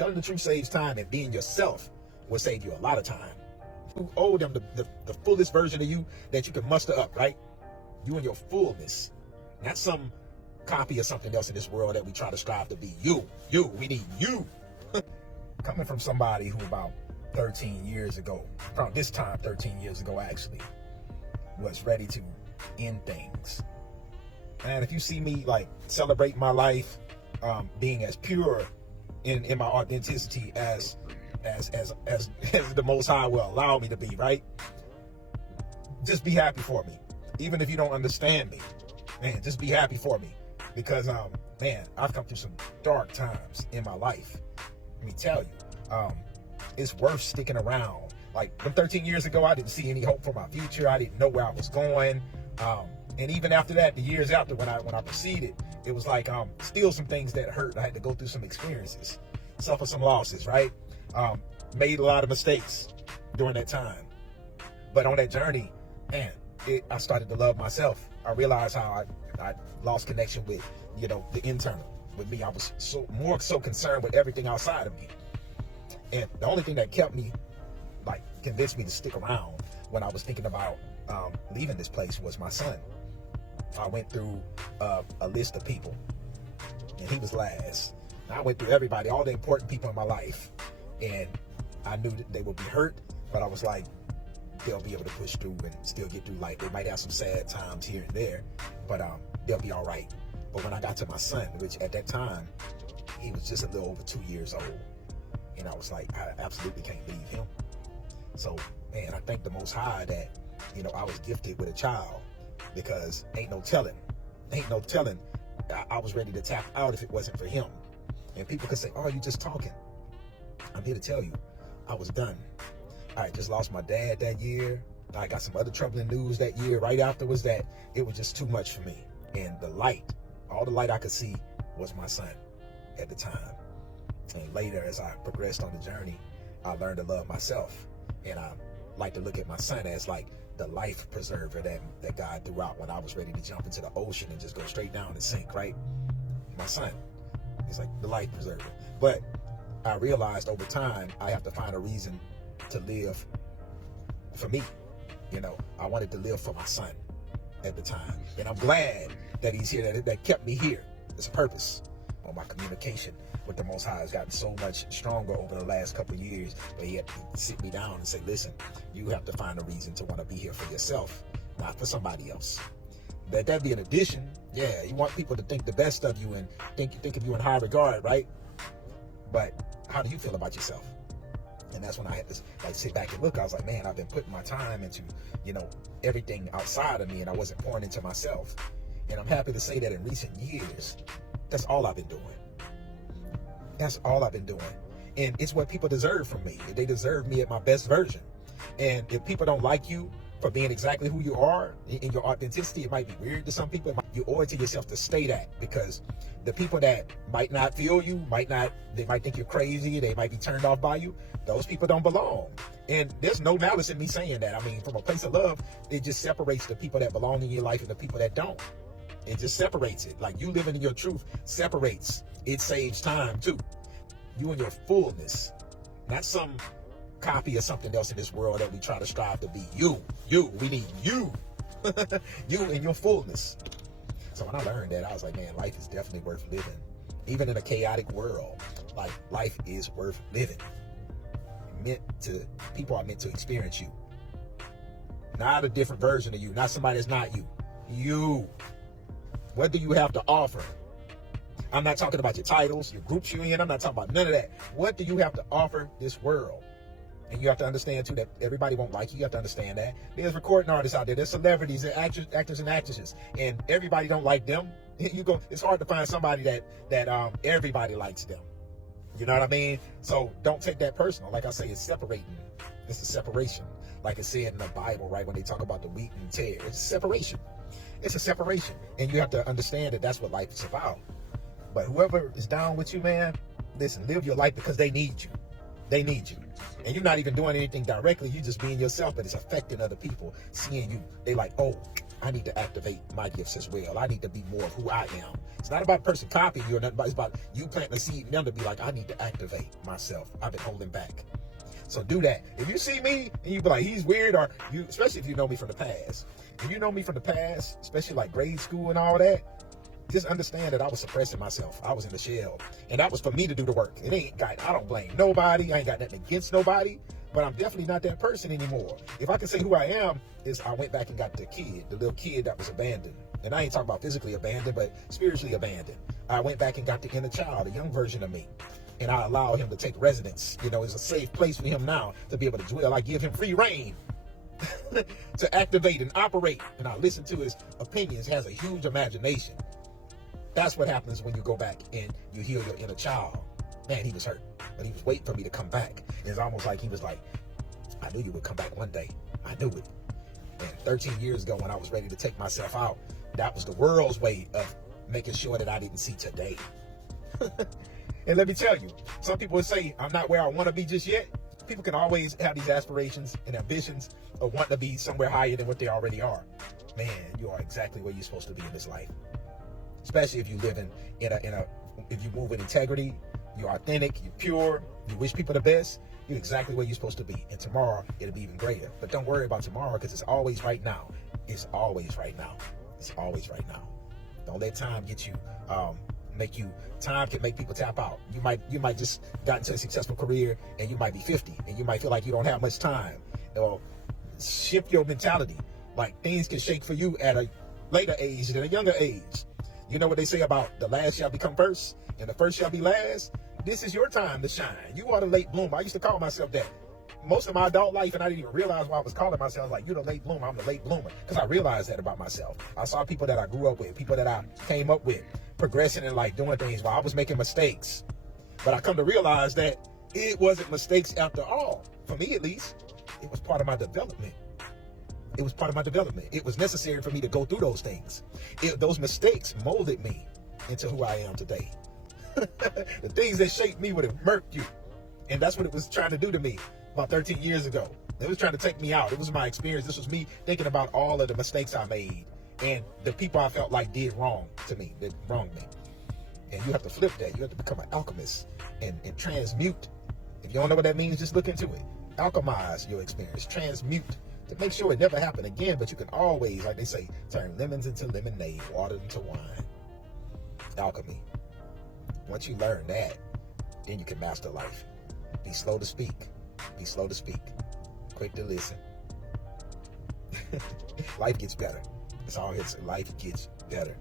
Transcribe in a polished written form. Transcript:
Telling the truth saves time, and being yourself will save you a lot of time. You owe them the fullest version of you that you can muster up, right? You in your fullness. Not some copy of something else in this world that we try to strive to be. We need you. Coming from somebody who about 13 years ago, from this time 13 years ago actually, was ready to end things. And if you see me like celebrate my life, being as pure in my authenticity as the Most High will allow me to be, right? Just be happy for me. Even if you don't understand me, man, just be happy for me. Because, man, I've come through some dark times in my life. Let me tell you, it's worth sticking around. Like, from 13 years ago, I didn't see any hope for my future. I didn't know where I was going. And even after that, the years after, when I proceeded, it was like still some things that hurt. I had to go through some experiences, suffer some losses, right? Made a lot of mistakes during that time. But on that journey, man, I started to love myself. I realized how I lost connection with, the internal, with me. I was more so concerned with everything outside of me. And the only thing that kept me, convinced me to stick around when I was thinking about leaving this place was my son. I went through a list of people, and he was last. I went through everybody, all the important people in my life, and I knew that they would be hurt, but I was like, they'll be able to push through and still get through life. They might have some sad times here and there, but they'll be all right. But when I got to my son, which at that time, he was just a little over 2 years old, and I was like, I absolutely can't leave him. So, man, I thank the Most High that, I was gifted with a child, because ain't no telling. I was ready to tap out if it wasn't for him. And people could say, oh, you just talking. I'm here to tell you, I was done. I just lost my dad that year. I got some other troubling news that year. Right afterwards, that it was just too much for me. And the light, all the light I could see was my son at the time. And later, as I progressed on the journey, I learned to love myself. And I like to look at my son as like the life preserver that God threw out when I was ready to jump into the ocean and just go straight down and sink, right? My son, he's like the life preserver. But I realized over time, I have to find a reason to live for me. I wanted to live for my son at the time. And I'm glad that he's here, that kept me here. It's a purpose. On my communication with the Most High has gotten so much stronger over the last couple of years, but he had to sit me down and say, listen, you have to find a reason to want to be here for yourself, not for somebody else. That be an addition. Yeah, you want people to think the best of you and think of you in high regard, right? But how do you feel about yourself? And that's when I had to sit back and look. I was like, man, I've been putting my time into, everything outside of me, and I wasn't pouring into myself. And I'm happy to say that in recent years, that's all I've been doing. That's all I've been doing. And it's what people deserve from me. They deserve me at my best version. And if people don't like you for being exactly who you are in your authenticity, it might be weird to some people. You owe it to yourself to stay that, because the people that might not feel you, they might think you're crazy, they might be turned off by you. Those people don't belong. And there's no malice in me saying that. I mean, from a place of love, it just separates the people that belong in your life and the people that don't. It just separates it. Like, you living in your truth separates. It saves time too. You in your fullness, not some copy of something else in this world that we try to strive to be. We need you. You in your fullness. So when I learned that, I was like, man, life is definitely worth living. Even in a chaotic world, like, life is worth living. People are meant to experience you. Not a different version of you, not somebody that's not you. You. What do you have to offer? I'm not talking about your titles, your groups you're in. I'm not talking about none of that. What do you have to offer this world? And you have to understand too that everybody won't like you. You have to understand that. There's recording artists out there. There's celebrities, there's actors and actresses, and everybody don't like them. It's hard to find somebody that everybody likes them. You know what I mean? So don't take that personal. Like I say, it's separating. It's a separation. Like it said in the Bible, right? When they talk about the wheat and tear, it's a separation. It's a separation. And you have to understand that that's what life is about. But whoever is down with you, man, listen, live your life, because they need you. They need you. And you're not even doing anything directly. You're just being yourself, but it's affecting other people seeing you. They like, oh, I need to activate my gifts as well. I need to be more of who I am. It's not about a person copying you or nothing, but it's about you planting a seed in them to be like, I need to activate myself. I've been holding back. So do that. If you see me and you be like, he's weird, or you, especially if you know me from the past. If you know me from the past, especially like grade school and all that, just understand that I was suppressing myself. I was in the shell. And that was for me to do the work. I don't blame nobody. I ain't got nothing against nobody. But I'm definitely not that person anymore. If I can say who I am, is I went back and got the little kid that was abandoned. And I ain't talking about physically abandoned, but spiritually abandoned. I went back and got the inner child, a young version of me. And I allow him to take residence. You know, it's a safe place for him now to be able to dwell. I give him free reign to activate and operate. And I listen to his opinions. He has a huge imagination. That's what happens when you go back and you heal your inner child. Man, he was hurt, but he was waiting for me to come back. And it's almost like he was like, I knew you would come back one day. I knew it. And 13 years ago when I was ready to take myself out, that was the world's way of making sure that I didn't see today. And let me tell you, some people would say, I'm not where I want to be just yet. People can always have these aspirations and ambitions of wanting to be somewhere higher than what they already are. Man, you are exactly where you're supposed to be in this life. Especially if you live if you move with integrity, you're authentic, you're pure, you wish people the best, you're exactly where you're supposed to be. And tomorrow, it'll be even greater. But don't worry about tomorrow, because it's always right now. It's always right now. It's always right now. Don't let time get you, time can make people tap out. You might just got into a successful career and you might be 50 and you might feel like you don't have much time. Or shift your mentality. Like things can shake for you at a later age than a younger age. You know what they say about the last shall become first and the first shall be last? This is your time to shine. You are the late bloomer. I used to call myself that most of my adult life, and I didn't even realize why I was calling myself like, you're the late bloomer. I'm the late bloomer, because I realized that about myself. I saw people that I grew up with, people that I came up with, progressing in life, doing things while I was making mistakes. But I come to realize that it wasn't mistakes after all. For me, at least, it was part of my development. It was part of my development. It was necessary for me to go through those things. Those mistakes molded me into who I am today. The things that shaped me would have murked you. And that's what it was trying to do to me about 13 years ago. It was trying to take me out. It was my experience. This was me thinking about all of the mistakes I made and the people I felt like did wrong to me, that wronged me. And you have to flip that. You have to become an alchemist and transmute. If you don't know what that means, just look into it. Alchemize your experience. Transmute to make sure it never happened again. But you can always, like they say, turn lemons into lemonade, water into wine. Alchemy. Once you learn that, then you can master life. Be slow to speak. Be slow to speak. Quick to listen. Life gets better. It's all it's life gets better.